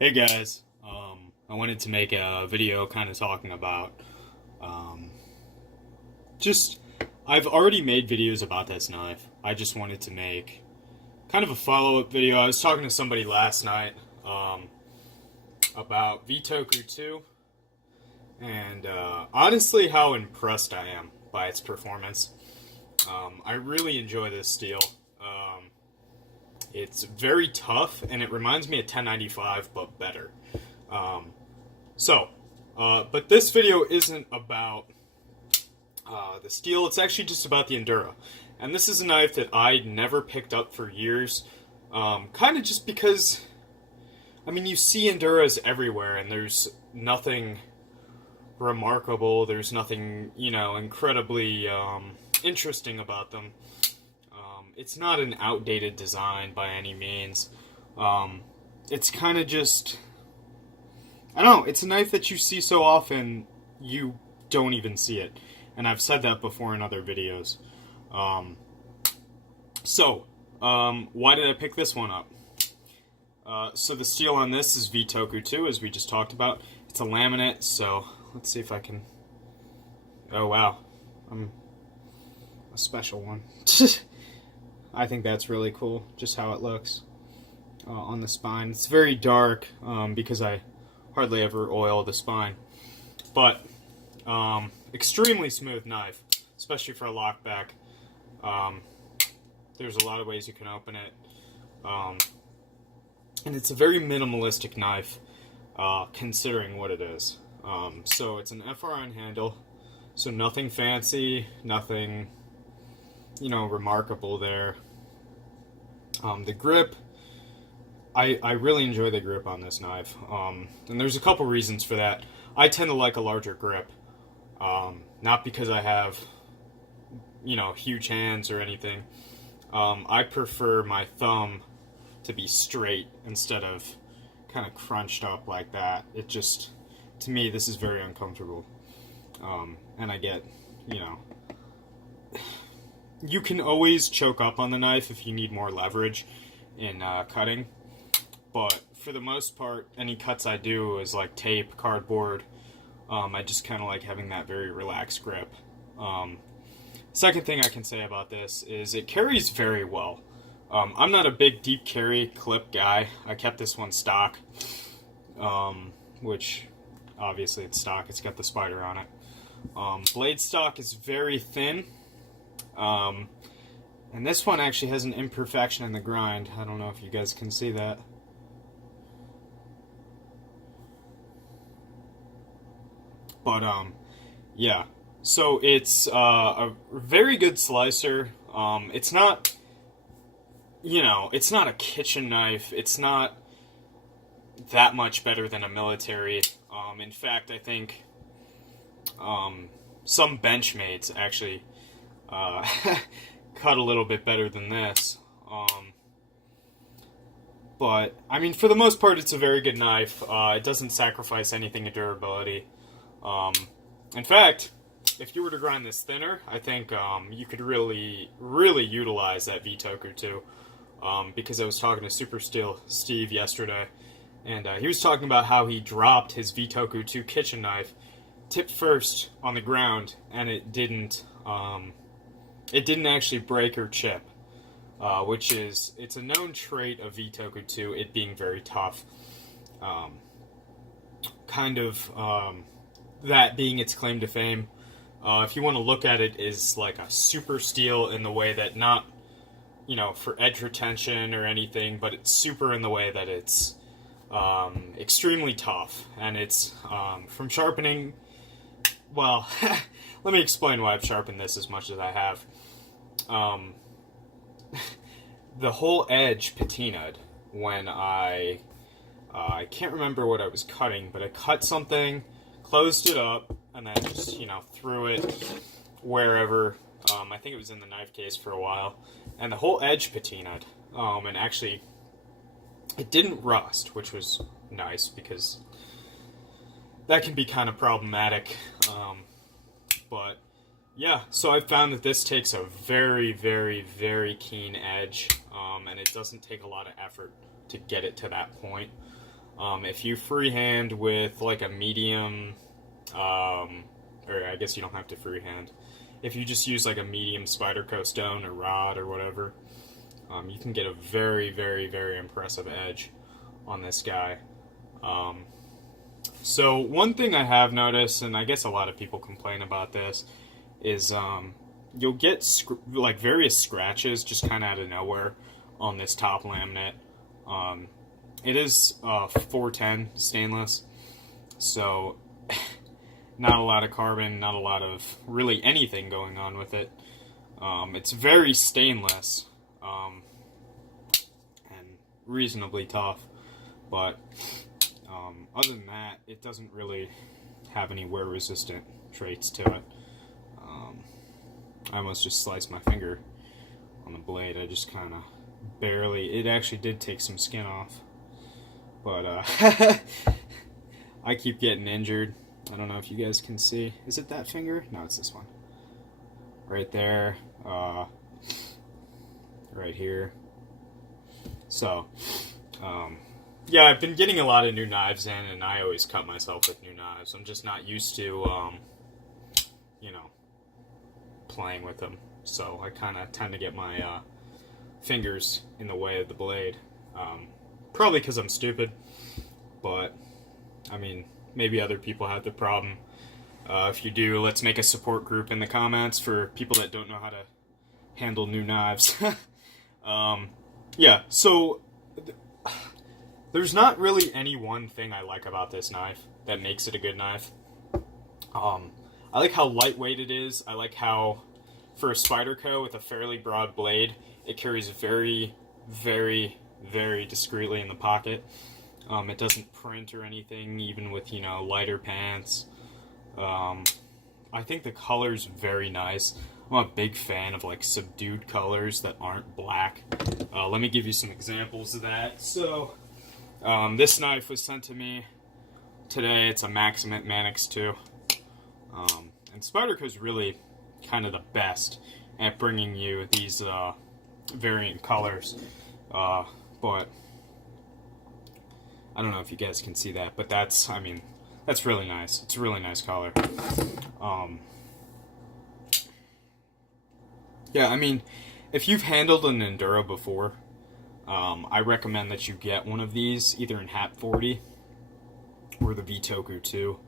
Hey guys, I wanted to make a video kind of talking about um, just I've already made videos about this knife. I just wanted to make kind of a follow-up video. I was talking to somebody last night about V-Toku 2 and honestly how impressed I am by its performance. I really enjoy this steel. It's very tough and it reminds me of 1095 but better. Um, but this video isn't about the steel. It's actually just about the endura. And this is a knife that I never picked up for years. Kind of just because, I mean, you see enduras everywhere, and there's nothing remarkable. There's nothing, incredibly interesting about them. It's not an outdated design by any means. It's kind of just, I don't know, it's a knife that you see so often, you don't even see it. And I've said that before in other videos. Why did I pick this one up? So the steel on this is V-Toku 2, as we just talked about. It's a laminate, so let's see if I can... Oh, wow. I'm a special one. I think that's really cool, just how it looks on the spine. It's very dark because I hardly ever oil the spine. But extremely smooth knife, especially for a lockback. There's a lot of ways you can open it. And it's a very minimalistic knife, considering what it is. So it's an FRN handle, so nothing fancy, nothing, remarkable there. The grip, I really enjoy the grip on this knife, and there's a couple reasons for that. I tend to like a larger grip, not because I have, huge hands or anything. I prefer my thumb to be straight instead of kind of crunched up like that. It just, to me, this is very uncomfortable. And I get, you can always choke up on the knife if you need more leverage in cutting. But for the most part, any cuts I do is like tape, cardboard. I just kind of like having that very relaxed grip. Second thing I can say about this is it carries very well. I'm not a big deep carry clip guy. I kept this one stock, which obviously it's stock. It's got the spider on it. Blade stock is very thin. And this one actually has an imperfection in the grind. I don't know if you guys can see that. But, yeah. So it's a very good slicer. It's not, it's not a kitchen knife. It's not that much better than a military. In fact, I think some Benchmates actually cut a little bit better than this. But, I mean, for the most part, it's a very good knife. It doesn't sacrifice anything in durability. In fact, if you were to grind this thinner, I think you could really, really utilize that V-Toku 2. Because I was talking to Super Steel Steve yesterday, and he was talking about how he dropped his V-Toku 2 kitchen knife, tipped first on the ground, and it didn't actually break or chip, which is, it's a known trait of V-Toku 2, it being very tough. That being its claim to fame. If you want to look at it as like a super steel in the way that not, for edge retention or anything, but it's super in the way that it's extremely tough. And it's from sharpening, well, let me explain why I've sharpened this as much as I have. The whole edge patinaed when I can't remember what I was cutting, but I cut something, closed it up, and then just, threw it wherever. I think it was in the knife case for a while, and the whole edge patinaed. And actually, it didn't rust, which was nice, because that can be kind of problematic. But, yeah, so I've found that this takes a very, very, very keen edge, and it doesn't take a lot of effort to get it to that point. If you freehand with like a medium, or I guess you don't have to freehand. If you just use like a medium spyderco stone or rod or whatever, you can get a very, very, very impressive edge on this guy. So one thing I have noticed, and I guess a lot of people complain about this, is you'll get like various scratches just kind of out of nowhere on this top laminate. It is 410 stainless, so not a lot of carbon, not a lot of really anything going on with it. It's very stainless and reasonably tough, but other than that, it doesn't really have any wear-resistant traits to it. I almost just sliced my finger on the blade. I just kind of barely... It actually did take some skin off. But, I keep getting injured. I don't know if you guys can see. Is it that finger? No, it's this one. Right there. Right here. So, yeah, I've been getting a lot of new knives in, and I always cut myself with new knives. I'm just not used to, you know, playing with them. So I kind of tend to get my fingers in the way of the blade. Probably because I'm stupid, but, I mean, maybe other people have the problem. If you do, let's make a support group in the comments for people that don't know how to handle new knives. Yeah, so there's not really any one thing I like about this knife that makes it a good knife. I like how lightweight it is. I like how, for a Spyderco with a fairly broad blade, it carries very, very, very discreetly in the pocket. It doesn't print or anything, even with, you know, lighter pants. I think the color's very nice. I'm a big fan of, like, subdued colors that aren't black. Let me give you some examples of that. So, this knife was sent to me today. It's a Maximate Manix 2. And Spyderco's really kind of the best at bringing you these variant colors. But I don't know if you guys can see that, but that's, I mean, that's really nice. It's a really nice color. Yeah, I mean, if you've handled an endura before, I recommend that you get one of these, either in HAP 40 or the V-Toku 2.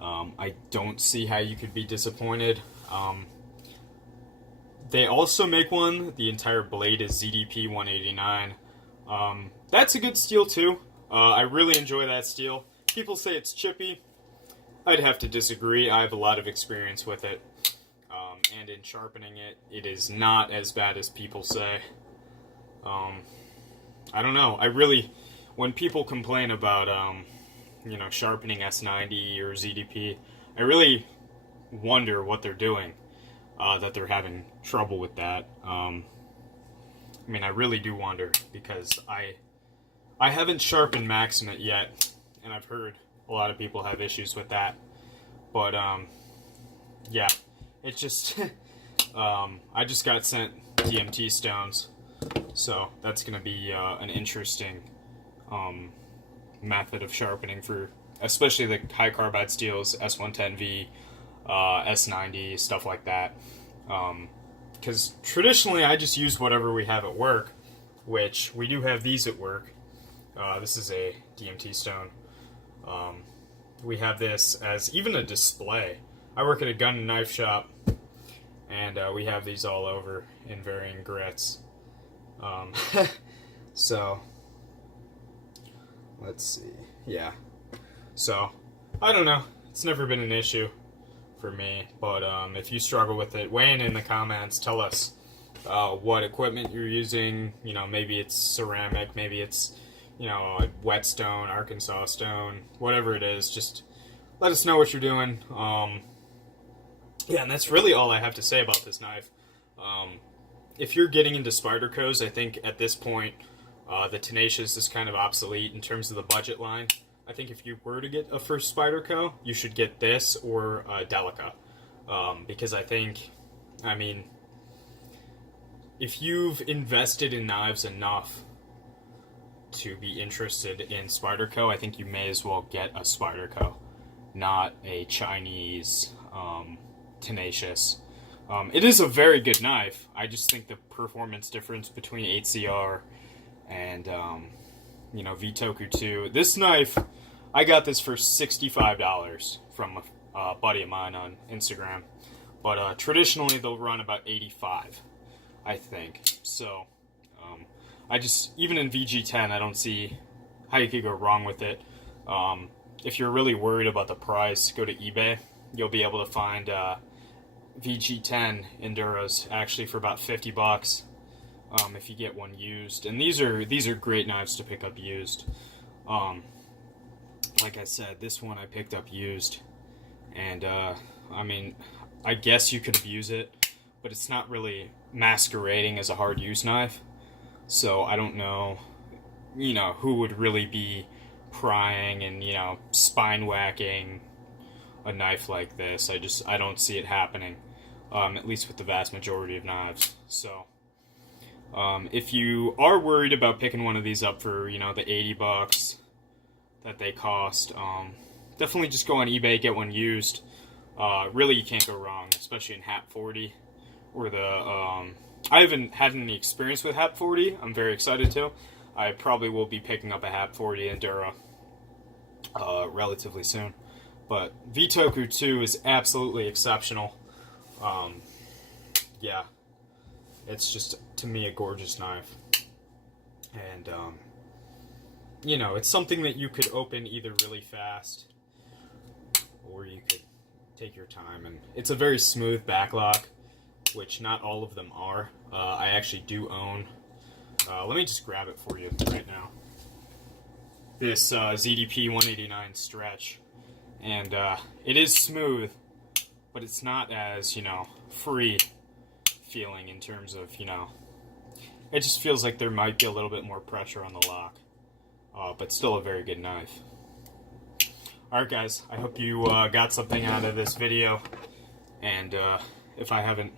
I don't see how you could be disappointed. They also make one, the entire blade is ZDP 189. That's a good steel too. I really enjoy that steel. People say it's chippy. I'd have to disagree. I have a lot of experience with it. And in sharpening it, it is not as bad as people say. I don't know. I really, when people complain about, you know, sharpening S90 or ZDP, I really wonder what they're doing, that they're having trouble with that. I mean, I really do wonder, because I haven't sharpened Maximate yet, and I've heard a lot of people have issues with that. But, yeah, it just, I just got sent DMT stones, so that's going to be an interesting method of sharpening for, especially the high carbide steels, S110V, S90, stuff like that. Because traditionally I just use whatever we have at work, which we do have these at work. This is a DMT stone. We have this as even a display. I work at a gun and knife shop, and we have these all over in varying grits. So, let's see. Yeah. So, I don't know. It's never been an issue for me, but if you struggle with it, weigh in the comments. Tell us what equipment you're using. You know, maybe it's ceramic, maybe it's, you know, a whetstone, Arkansas stone, whatever it is. Just let us know what you're doing. Yeah, and that's really all I have to say about this knife. If you're getting into Spydercos, I think at this point, the Tenacious is kind of obsolete in terms of the budget line. I think if you were to get a first Spyderco, you should get this or Delica. Because I think, I mean, if you've invested in knives enough to be interested in Spyderco, I think you may as well get a Spyderco, not a Chinese Tenacious. It is a very good knife. I just think the performance difference between 8CR and V-Toku 2. This knife, I got this for $65 from a buddy of mine on Instagram, but traditionally they'll run about $85, I think. So even in VG10, I don't see how you could go wrong with it. If you're really worried about the price, go to eBay. You'll be able to find VG10 Enduras actually for about $50 if you get one used. And these are great knives to pick up used. Like I said, this one I picked up used, and I mean, I guess you could abuse it, but it's not really masquerading as a hard use knife. So I don't know, who would really be prying and, spine whacking a knife like this. I don't see it happening, at least with the vast majority of knives. So if you are worried about picking one of these up for, the $80 that they cost, definitely just go on eBay, get one used. Really, you can't go wrong, especially in HAP 40 or the I haven't had any experience with HAP 40. I'm very excited to. I probably will be picking up a HAP 40 Endura relatively soon. But V-Toku 2 is absolutely exceptional. Yeah, it's just, to me, a gorgeous knife. And, it's something that you could open either really fast or you could take your time. And it's a very smooth backlock, which not all of them are. I actually do own, let me just grab it for you right now, this ZDP 189 stretch. And it is smooth, but it's not as, free feeling in terms of, it just feels like there might be a little bit more pressure on the lock, but still a very good knife. Alright guys, I hope you got something out of this video, and if I haven't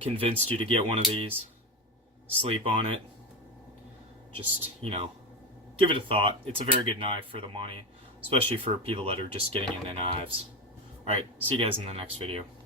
convinced you to get one of these, sleep on it, just, give it a thought. It's a very good knife for the money, especially for people that are just getting into knives. Alright, see you guys in the next video.